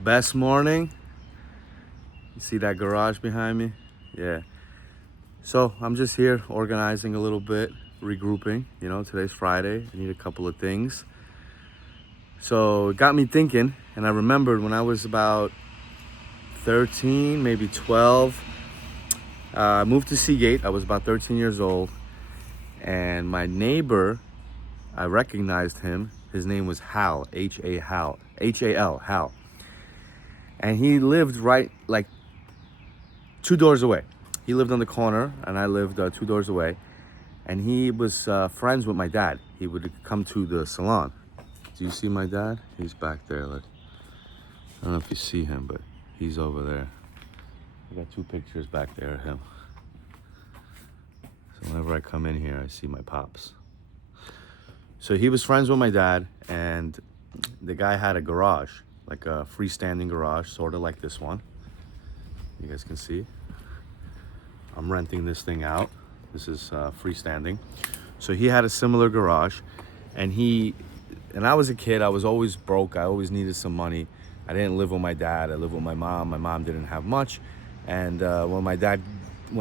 Best morning. You see that garage behind me? Yeah. So I'm just here organizing a little bit, regrouping. Today's Friday. I need a couple of things. So it got me thinking, and I remembered when I was about 13, maybe 12. I moved to Seagate. I was about 13 years old, and my neighbor, I recognized him. His name was Hal, Hal, Hal. And he lived right like 2 doors away. He lived on the corner, and I lived 2 doors away. And he was friends with my dad. He would come to the salon. Do you see my dad? He's back there. Look. I don't know if you see him, but he's over there. I got two pictures back there of him. So whenever I come in here, I see my pops. So he was friends with my dad, and the guy had a garage, like a freestanding garage, sort of like this one. You guys can see. I'm renting this thing out. This is freestanding. So he had a similar garage, and I was a kid. I was always broke. I always needed some money. I didn't live with my dad. I lived with my mom. My mom didn't have much, and when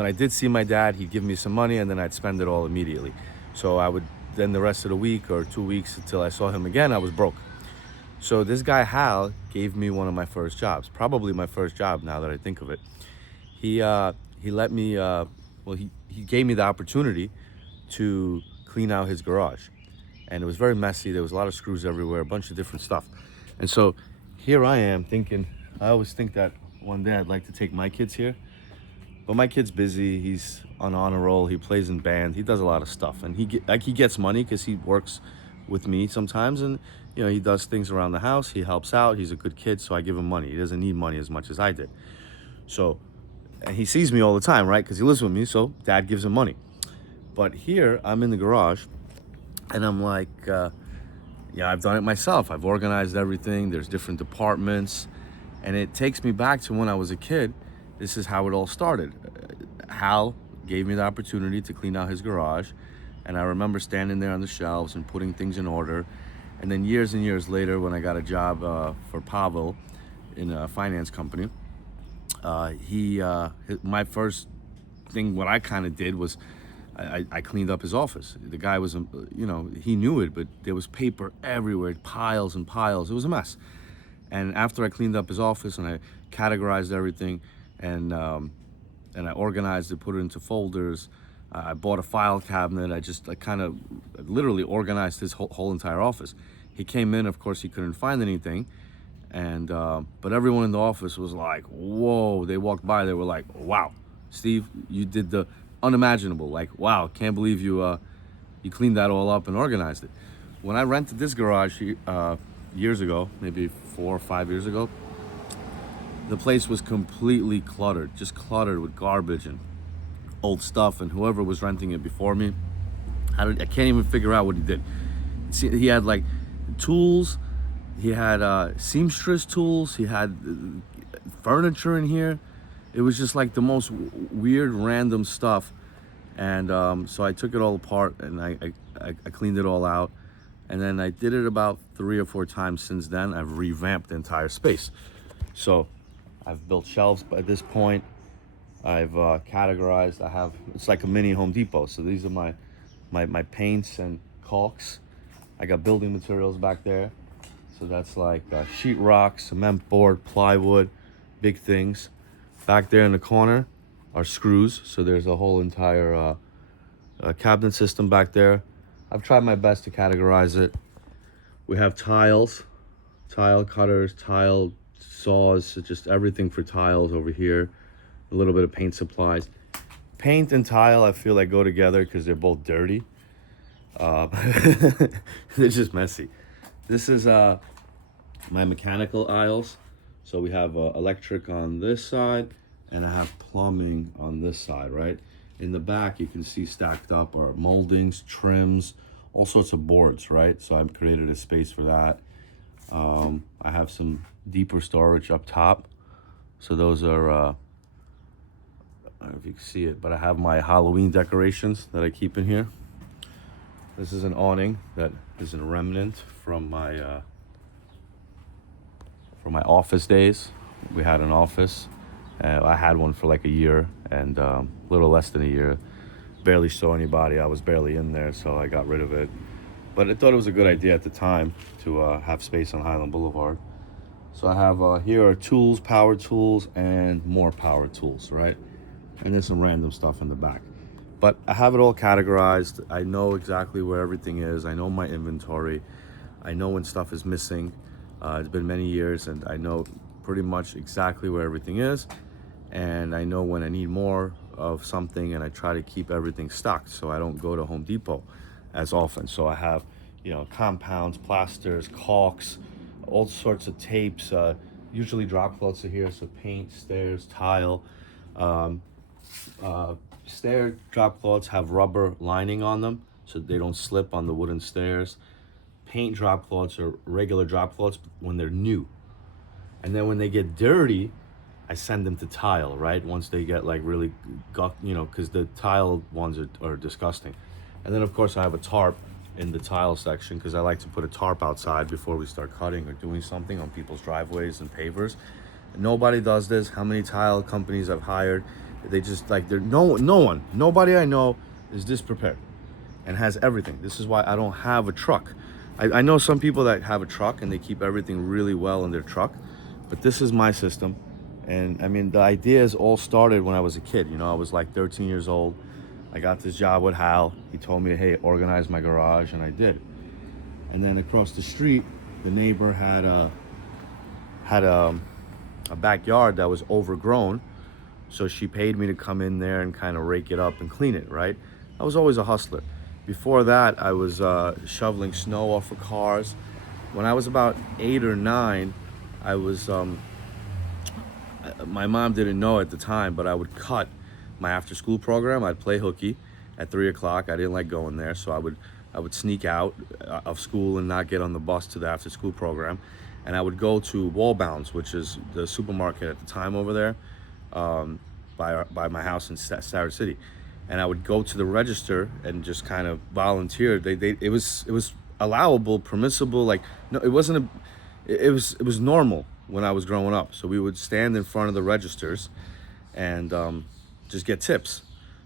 I did see my dad, he'd give me some money, and then I'd spend it all immediately. So then the rest of the week or 2 weeks until I saw him again, I was broke. So this guy Hal gave me one of my first jobs, probably my first job now that I think of it. He let me, he gave me the opportunity to clean out his garage. And it was very messy. There was a lot of screws everywhere, a bunch of different stuff. And so here I am thinking, I always think that one day I'd like to take my kids here. But my kid's busy. He's on honor roll. He plays in band. He does a lot of stuff. And he gets money because he works with me sometimes. And, he does things around the house. He helps out. He's a good kid, so I give him money. He doesn't need money as much as I did. So, and he sees me all the time, right? Because he lives with me, so dad gives him money. But here, I'm in the garage, and I'm like, I've done it myself. I've organized everything. There's different departments. And it takes me back to when I was a kid. This is how it all started. Hal gave me the opportunity to clean out his garage. And I remember standing there on the shelves and putting things in order. And then years and years later, when I got a job for Pavel in a finance company, my first thing, what I kind of did was I cleaned up his office. The guy was, he knew it, but there was paper everywhere, piles and piles. It was a mess. And after I cleaned up his office and I categorized everything and I organized it, put it into folders, I bought a file cabinet. I kind of literally organized his whole entire office. He came in, of course, he couldn't find anything. And but everyone in the office was like, whoa. They walked by, they were like, wow, Steve, you did the unimaginable. Like, wow, can't believe you cleaned that all up and organized it. When I rented this garage years ago, maybe 4 or 5 years ago, the place was completely cluttered, just cluttered with garbage and old stuff. And whoever was renting it before me, I can't even figure out what he did. See, he had like tools. He had seamstress tools. He had furniture in here. It was just like the most weird, random stuff. And so I took it all apart and I cleaned it all out. And then I did it about 3 or 4 times since then. I've revamped the entire space. So I've built shelves by this point. I've categorized. It's like a mini Home Depot. So these are my paints and caulks. I got building materials back there. So that's like sheetrock, cement board, plywood, big things. Back there in the corner are screws. So there's a whole entire cabinet system back there. I've tried my best to categorize it. We have tiles, tile cutters, tile saws, just everything for tiles over here. A little bit of paint supplies. Paint and tile, I feel like go together because they're both dirty. They're just messy. This is my mechanical aisles. So we have electric on this side, and I have plumbing on this side, right? In the back, you can see stacked up are moldings, trims, all sorts of boards, right? So I've created a space for that. I have some deeper storage up top. So those are, I don't know if you can see it, but I have my Halloween decorations that I keep in here. This is an awning that is a remnant from for my office days. We had an office. I had one for like a year and a little less than a year. Barely saw anybody. I was barely in there, so I got rid of it. But I thought it was a good idea at the time to have space on Highland Boulevard. So I have here are tools, power tools, and more power tools, right? And there's some random stuff in the back. But I have it all categorized. I know exactly where everything is. I know my inventory. I know when stuff is missing. It's been many years, and I know pretty much exactly where everything is. And I know when I need more of something, and I try to keep everything stocked so I don't go to Home Depot as often. So I have, compounds, plasters, caulks, all sorts of tapes. Usually drop cloths are here, so paint, stairs, tile. Stair drop cloths have rubber lining on them so they don't slip on the wooden stairs. Paint drop cloths are regular drop cloths when they're new. And then when they get dirty, I send them to tile, right? Once they get like really, because the tile ones are disgusting. And then of course I have a tarp in the tile section because I like to put a tarp outside before we start cutting or doing something on people's driveways and pavers. Nobody does this. How many tile companies I've hired? They just nobody I know is this prepared and has everything. This is why I don't have a truck. I know some people that have a truck and they keep everything really well in their truck, but this is my system. And I mean, the ideas all started when I was a kid. I was like 13 years old. I got this job with Hal. He told me, hey, organize my garage, and I did. And then across the street, the neighbor had a backyard that was overgrown. So she paid me to come in there and kind of rake it up and clean it, right? I was always a hustler. Before that, I was shoveling snow off of cars. When I was about 8 or 9, I was, my mom didn't know at the time, but I would cut my after school program. I'd play hooky at 3 o'clock. I didn't like going there, so I would sneak out of school and not get on the bus to the after school program. And I would go to Wallbounds, which is the supermarket at the time over there, by my house in Sarah City, and I would go to the register and just kind of volunteer. It was allowable, permissible. Like, no, it wasn't it was normal when I was growing up. So we would stand in front of the registers and just get tips.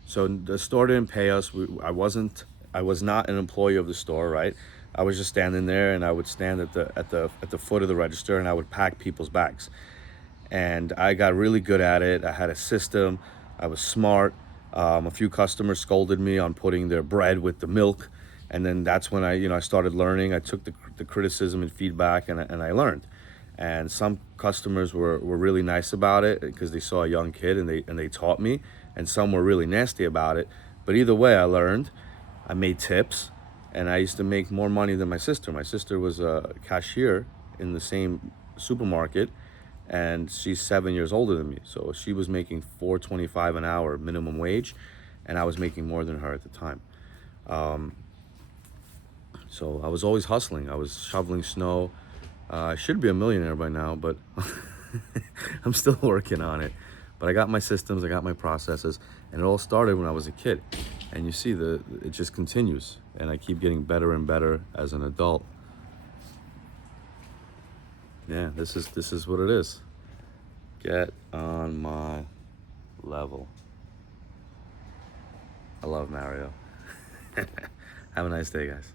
So the store didn't pay us. I was not an employee of the store, right? I was just standing there, and I would stand at the foot of the register, and I would pack people's bags. And I got really good at it. I had a system. I was smart. A few customers scolded me on putting their bread with the milk, and then that's when I started learning. I took the criticism and feedback, and I learned. And some customers were really nice about it because they saw a young kid and they taught me, and some were really nasty about it. But either way, I learned. I made tips, and I used to make more money than my sister. My sister was a cashier in the same supermarket, and she's 7 years older than me. So she was making $4.25 an hour minimum wage, and I was making more than her at the time. So I was always hustling. I was shoveling snow. I should be a millionaire by now, but I'm still working on it. But I got my systems, I got my processes, and it all started when I was a kid. And you see, it just continues, and I keep getting better and better as an adult. Yeah, this is what it is. Get on my level. I love Mario. Have a nice day, guys.